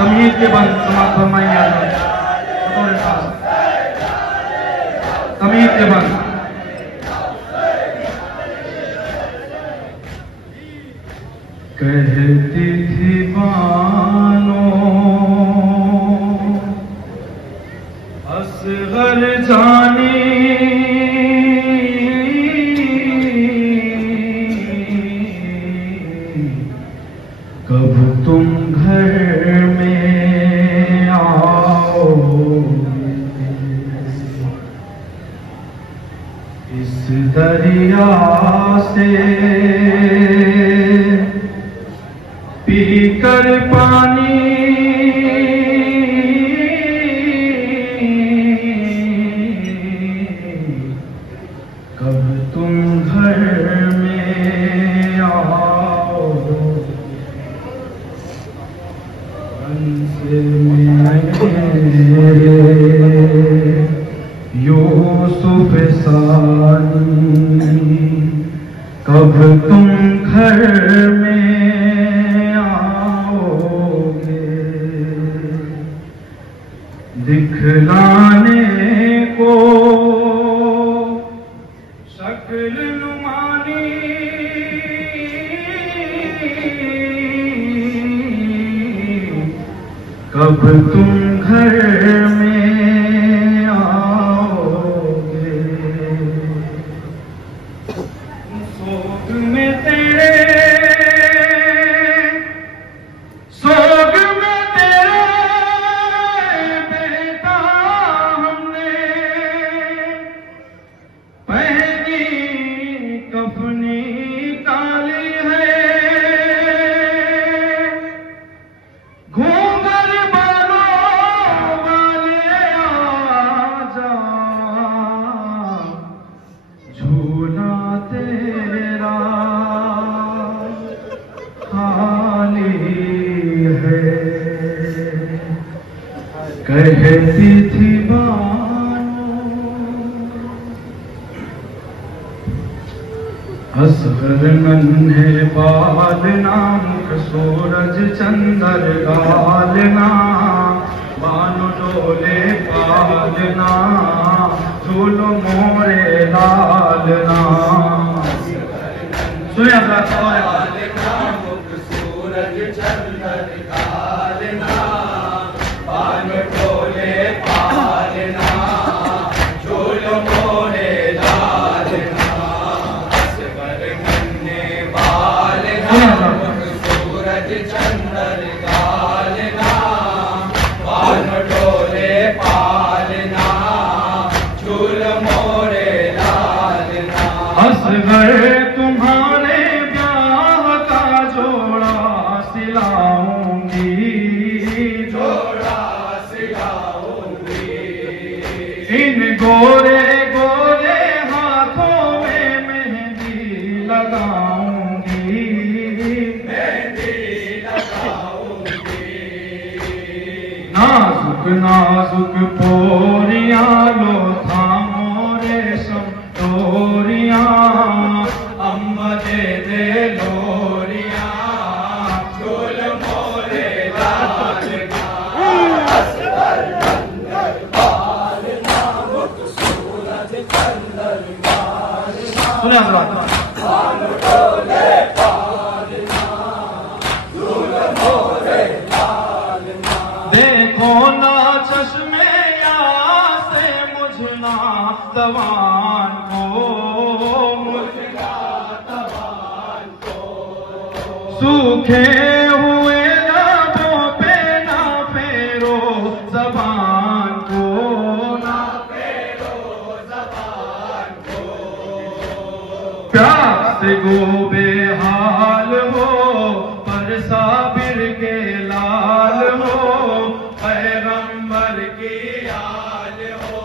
तमीज के बंद समाप्त फरमाइए तमीज के बंद। कहती थी बानो असगर जानी कब तुम घर में आओ, इस दरिया से पीकर पानी कब तुम घर में आओ, हमसे मेरे यूसुफ सानी कब तुम घर में आओगे, दिखलाने को शक्ल नुमानी कब तुम घर में आओगे, सोग में तेरे सोग में तेरे बेटा हमने पहनी कफनी काली है, घूंघट बालों वाले आजा, झूला तेरा खाली है। कहती थी बानो असगर नन्हे बालना, मुख सूरज चंदर गालना, बानो डोले पालना, झूलो मोरे लालना। सुनिए मुख सूरज चंदर गालना, बानो डोले पालना, झूलो मोरे लालना, सूरज चंदर गालना, बानो डोले पालना, झूल मोरे लालना। असगर तुम्हारे ब्याह का जोड़ा सिलाऊंगी, जोड़ा सिलाऊंगी, इन गोरे गोरे हाथों में मेहंदी लगाऊंगी, नाजुक नाजुक पोरियां लो थामो रेशम तोरियां, अम्मा दे दे लोरियां, झूल मोरे लालना, बालना, मुख सूरज चंदर गालना, बानो डोले पालना, झूल मोरे लालना। देखो ना चश्मे से मुझना तवान को, मुझना तवान को, सूखे हुए लबों पे ना फेरो ज़बान को, ना फेरो ज़बान को, प्यास से गो बेहाल हो पर साबिर के लाल हो, पैगंबर की आल हो,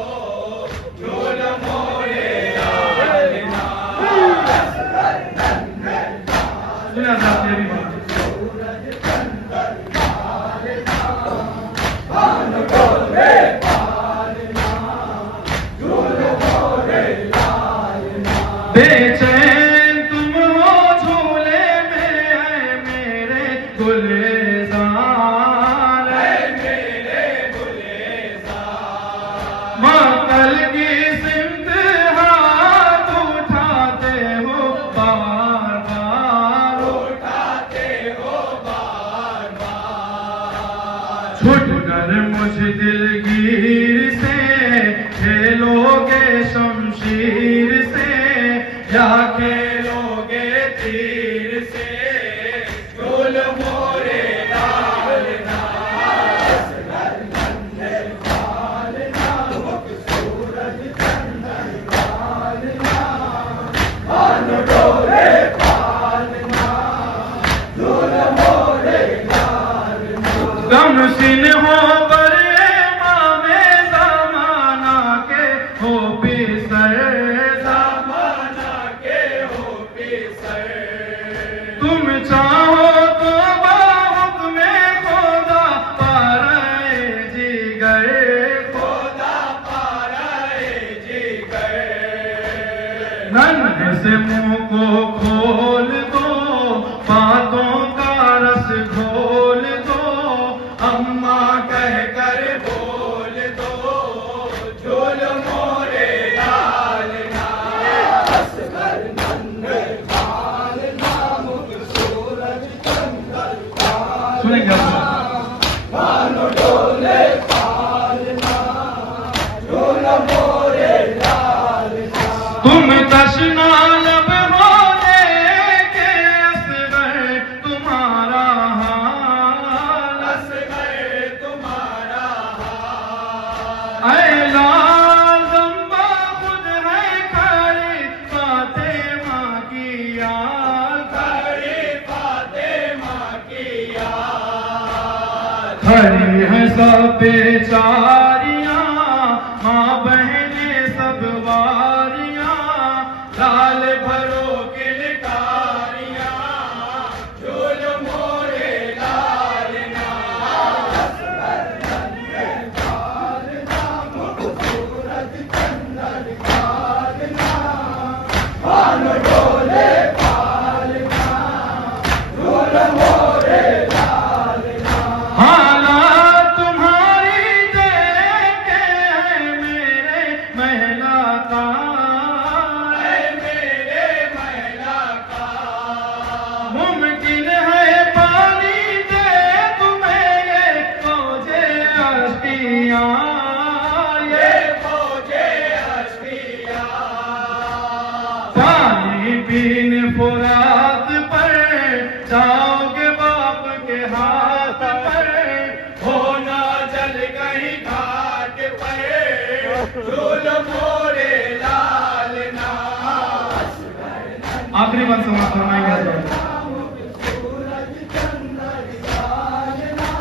झूल मोरे लालना। सूरज चंदर गालना, बानो डोले पालना, झूल मोरे लालना। बेचैन तुम हो झूले में है मेरे गुलजार, शमशीर से या खेलोगे तीर से, झूल मोरे लालना असगर नन्हे पालना, मुख सूरज चंदन पालना, भान डोले पालना, झूल मोरे लालना। गम सिन हो बरे मामे ज़माना के हो पिसर, ज़माना के हो पिसर। तुम चाहो तो बाहुक में खोदा पाराए जिगर, खोदा पाराए जिगर। नन्हे से मुंह को खोल दो, बातों का रस घोल दो, अम्मा कह कर बोल दो, झूल मोरे लालना असगर नन्हे पालना, मुख सूरज चंदन पालना, भान डोले पालना, झूल मोरे लालना। तुम तशना लब होने के असगर तुम्हारा हाल, असगर तुम्हारा हाल। ऐ लाज़म्बा खुद है खड़ी फातिमा की याद, खड़ी फातिमा की याद। खड़ी है सब बेचारियां, माँ बहनें सब वारियां, लाल भरो किलकारियां, झूल मोरे लालना असगर नन्हे पालना, मुख सूरज चंदन पालना, भान डोले पालना, झूल मोरे लालना। हालात तुम्हारी देखे है मेरे महला का, है मेरे महला का। मुमकिन है पानी दे तुम्हें ये फौजे अश्कियाँ, ये फौजे अश्कियाँ। पानी पीने फुरात पर जाओगे बाप के हाथ पर, होना जल गई घाट पर, झूल मोरे लालना असगर नन्हे। आखिरी बात समाप्त फरमाएंगे। सूरज चंदन पालना,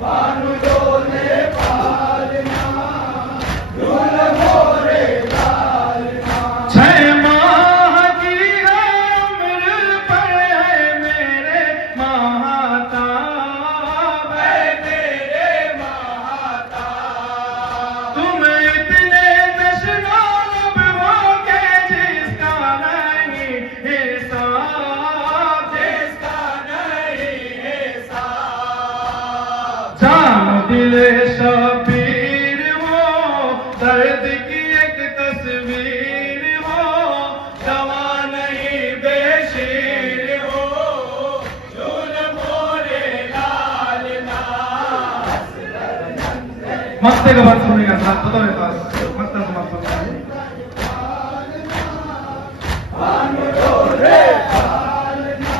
भान डोले पालना, झूल मोरे लालना। 6 माह की है उम्र पर है मेरे महाताब, है मेरे महाताब। तुम इतने तशनालब होगे जिसका नहीं हिसाब, जिसका नहीं हिसाब। जान दिले शबीर हो, दर्द की एक तस्वीर हो, दवा नहीं बेशीर हो, झूल मोरे लालना असगर नन्हे। मस्ते का बात सुनेगा साथ, बताओ मेरे पास मस्ता समाप्त होगा। भान डोले पालना,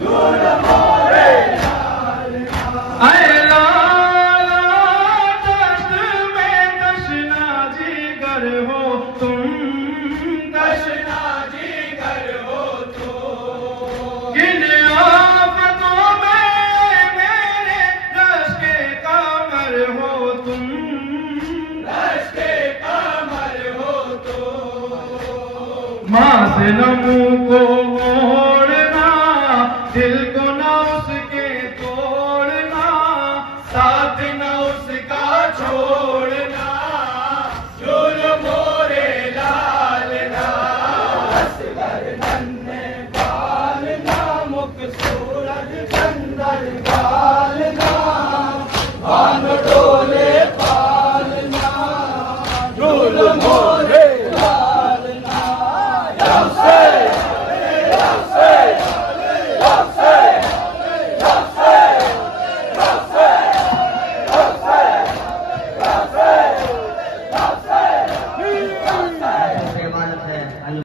झूल मोरे लालना। ऐ लाला दश्त में तशना जिगर हो तुम, तशना जिगर हो तुम। किन आफतों में मेरे रश के कमर हो तुम, रश के कमर हो तुम। माँ से न मुँह को मोड़ना, दिल को न उसके तोड़ना, साथ न उसका छोड़ना, झूल मोरे लालना असगर नन्हे पालना, मुख सूरज चंदन पालना।